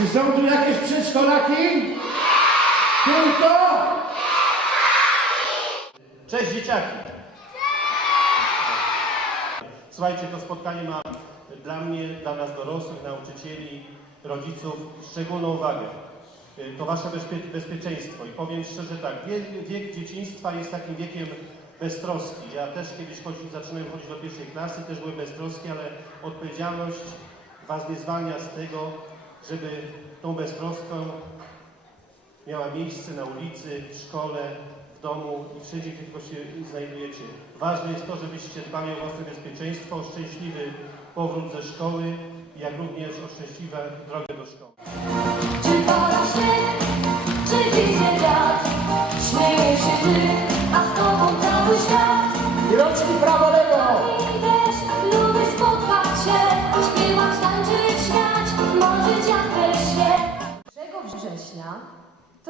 Czy są tu jakieś przedszkolaki? Tylko? Cześć dzieciaki! Słuchajcie, to spotkanie ma dla mnie, dla nas dorosłych, nauczycieli, rodziców szczególną uwagę. Y, To wasze bezpie bezpieczeństwo. I powiem szczerze tak, wiek, wiek dzieciństwa jest takim wiekiem beztroski. Ja też kiedyś chodzi, zaczynałem chodzić do pierwszej klasy, też byłem beztroski, ale odpowiedzialność was nie zwalnia z tego, żeby tą beztroską miała miejsce na ulicy, w szkole, w domu i wszędzie, gdzie tylko się znajdujecie. Ważne jest to, żebyście dbali o własne bezpieczeństwo, o szczęśliwy powrót ze szkoły, jak również o szczęśliwą drogę do szkoły. Czy pada śnieg, czy wizie wiatr Śmieje się ty, a z tobą cały świat I rączki prawo, lewo!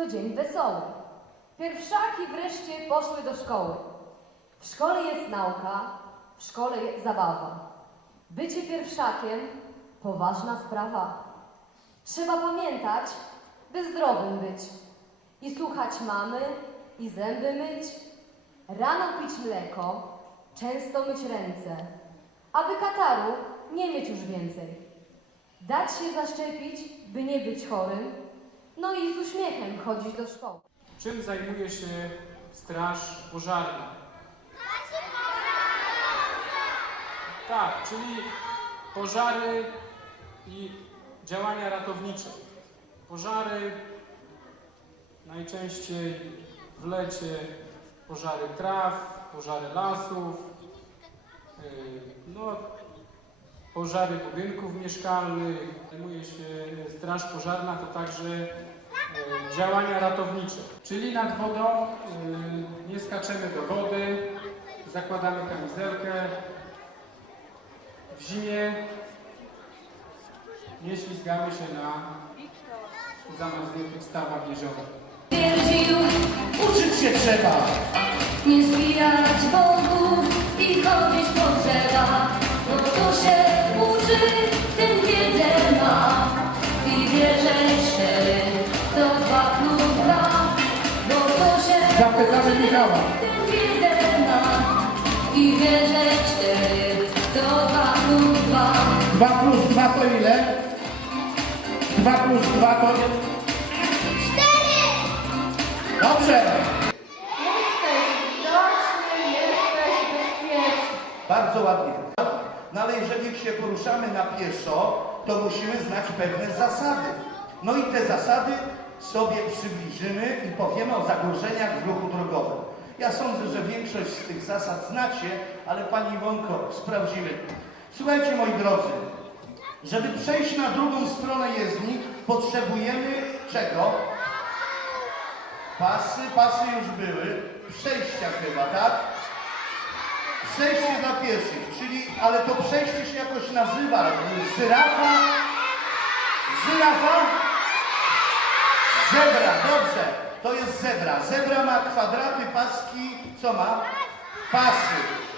To dzień wesoły. Pierwszaki wreszcie poszły do szkoły. W szkole jest nauka, w szkole jest zabawa. Bycie pierwszakiem poważna sprawa. Trzeba pamiętać, by zdrowym być i słuchać mamy i zęby myć. Rano pić mleko, często myć ręce, aby kataru nie mieć już więcej. Dać się zaszczepić, by nie być chorym, no i z uśmiechem chodzić do szkoły. Czym zajmuje się Straż Pożarna? Tak, czyli pożary i działania ratownicze. Pożary najczęściej w lecie pożary traw, pożary lasów, yy, no, pożary budynków mieszkalnych. Zajmuje się Straż Pożarna, to także e, działania ratownicze. Czyli nad wodą e, nie skaczemy do wody, zakładamy kamizelkę. W zimie nie ślizgamy się na zamarzniętych stawach jeziora. Uczyć się trzeba! nie zbijać to dwa plus dwa 2 plus 2 to ile? 2 plus 2 to... Dobrze! Jesteś widoczny, jesteś bezpieczny. Bardzo ładnie. No ale jeżeli się poruszamy na pieszo, to musimy znać pewne zasady. No i te zasady sobie przybliżymy i powiemy o zagrożeniach w ruchu drogowym. Ja sądzę, że większość z tych zasad znacie, ale Pani Iwonko, sprawdzimy. Słuchajcie moi drodzy, żeby przejść na drugą stronę jezdni, potrzebujemy czego? Pasy, pasy już były. Przejścia chyba, tak? Przejście dla pieszych, czyli, ale to przejście się jakoś nazywa. Żyrafa? Żyrafa? Zebra, dobrze. To jest zebra. Zebra ma kwadraty, paski, co ma? Pasy.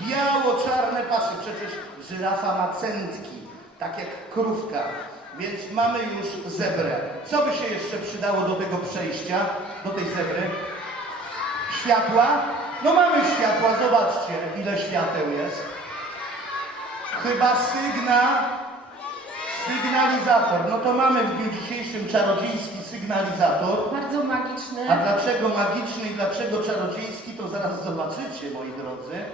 Biało-czarne pasy. Przecież żyrafa ma centki, tak jak krówka. Więc mamy już zebrę. Co by się jeszcze przydało do tego przejścia, do tej zebry? Światła? No mamy światła, zobaczcie, ile świateł jest. Chyba sygna, sygnalizator. No to mamy w dniu dzisiejszym czarodziejski sygnalizator. Bardzo magiczny. A dlaczego magiczny i dlaczego czarodziejski, to zaraz zobaczycie, moi drodzy.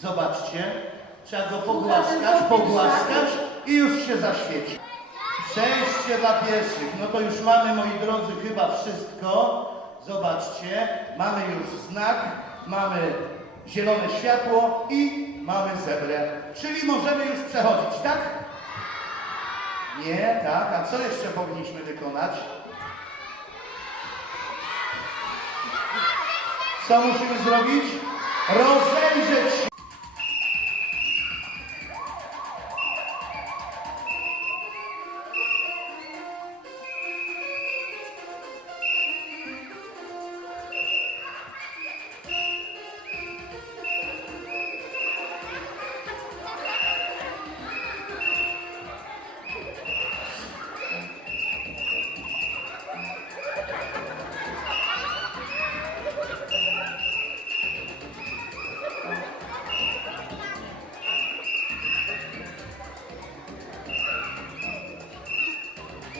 Zobaczcie. Trzeba go pogłaskać, pogłaskać i już się zaświeci. Przejście dla pieszych. No to już mamy, moi drodzy, chyba wszystko. Zobaczcie, mamy już znak, mamy zielone światło i mamy zebrę. Czyli możemy już przechodzić, tak? Nie, tak. A co jeszcze powinniśmy wykonać? Co musimy zrobić? Rozejrzeć się.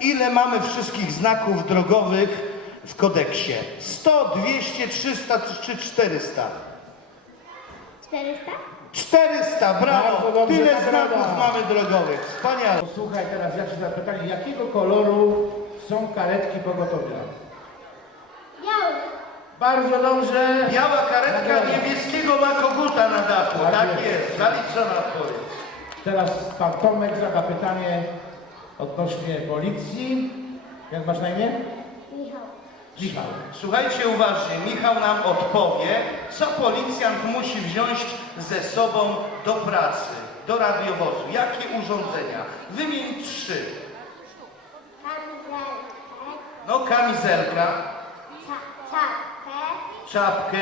ile mamy wszystkich znaków drogowych w kodeksie? 100, 200, 300 czy 400? 400? 400, brawo! Bardzo dobrze, Tyle nagroda. znaków mamy drogowych. Wspaniale. Posłuchaj teraz, ja ci zapytanie, jakiego koloru są karetki pogotowia? Biały. Bardzo dobrze. Biała karetka niebieskiego ma koguta na dachu. Tak Tak jest. jest, zaliczona odpowiedź. Teraz pan Tomek zada pytanie odnośnie policji. Jak masz na imię? Michał. Michał. Słuchajcie uważnie, Michał nam odpowie, co policjant musi wziąć ze sobą do pracy, do radiowozu. Jakie urządzenia? Wymień trzy. Kamizelkę. No kamizelka, Cza, czapkę. czapkę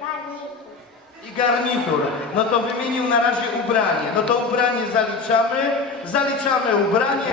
Garnitur. i garnitur. No to wymienił na razie ubranie. No to ubranie zaliczamy, zaliczamy ubranie.